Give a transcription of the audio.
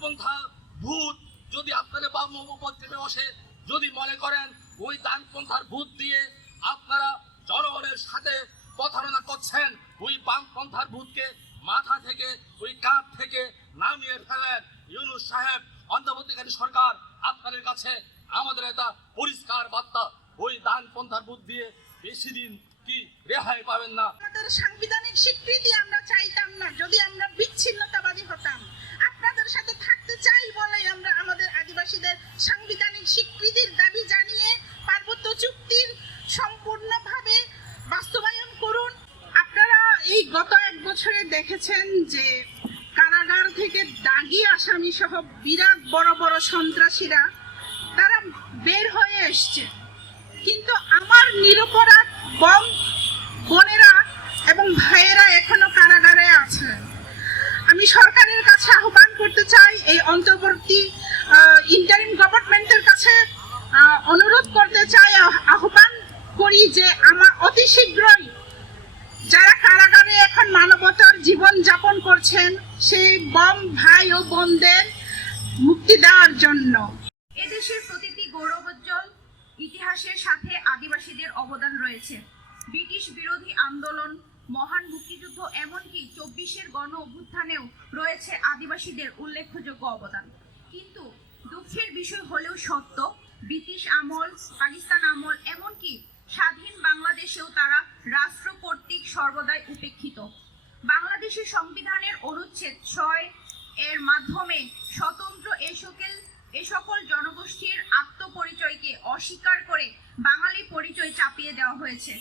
ডানপন্থা ভূত, যদি আপনাদের বাম উপদ্রবে বসে, যদি মনে করেন ওই ডানপন্থার ভূত দিয়ে আপনারা জনগণের সাথে প্রতারণা করছেন, ওই বামপন্থার ভূতকে মাথা থেকে, ওই কাঁধ থেকে নামিয়ে ফেলেন ইউনুস সাহেব। অন্তর্বর্তীকারী সরকার আপনাদের কাছে আমাদের এটা পরিষ্কার বার্তা, ওই ডানপন্থার ভূত দিয়ে বেশি দিন কি রেহাই পাবেন না আমাদের সাংবিধানিক স্বীকৃতি আমরা চাইতাম না যদি আমরা বিচ্ছিন্নতাবাদী হতাম আপনাদের সাথে থাকতে চাই বলেই আমরা আমাদের আদিবাসীদের সাংবিধানিক স্বীকৃতির দাবি জানিয়ে পার্বত্য চুক্তির সম্পূর্ণভাবে বাস্তবায়ন করুন। আপনারা এই গত এক বছরে দেখেছেন যে কারাগার থেকে দাগি আসামি সহ বিরাট বড় বড় সন্ত্রাসীরা তারা বের হয়ে এসছে। কিন্তু আমার নিরপরাধ বম বোনেরা এবং ভাইয়েরা এখনও কারাগারে আছে। আমি সরকারের কাছে আহ্বান করতে চাই, এই অন্তর্বর্তী ইন্টারিম গভর্নমেন্টের কাছে অনুরোধ করতে চাই, আহ- আহ্বান করি যে আমার অতি শীঘ্রই যারা কারাগারে এখন মানবতার জীবন যাপন করছেন, সেই বম ভাই ও বোনদের মুক্তি দেওয়ার জন্য। এদেশের প্রতিটি গৌরবোজ্জ্বল ইতিহাসের সাথে আদিবাসীদের অবদান রয়েছে। ব্রিটিশ বিরোধী আন্দোলন, মহান মুক্তিযুদ্ধ, এমনকি চব্বিশের গণ অভ্যুত্থানেও রয়েছে আদিবাসীদের উল্লেখযোগ্য অবদান। কিন্তু দুঃখের বিষয় হলেও সত্য, ব্রিটিশ আমল, পাকিস্তান আমল, এমনকি স্বাধীন বাংলাদেশেও তারা রাষ্ট্র সর্বদাই উপেক্ষিত। বাংলাদেশের সংবিধানের অনুচ্ছেদ ছয় এর মাধ্যমে স্বতন্ত্র এ সকল এ সকল জনগোষ্ঠীর আত্মপরিচয়কে অস্বীকার করে বাঙালি পরিচয় চাপিয়ে দেওয়া হয়েছে।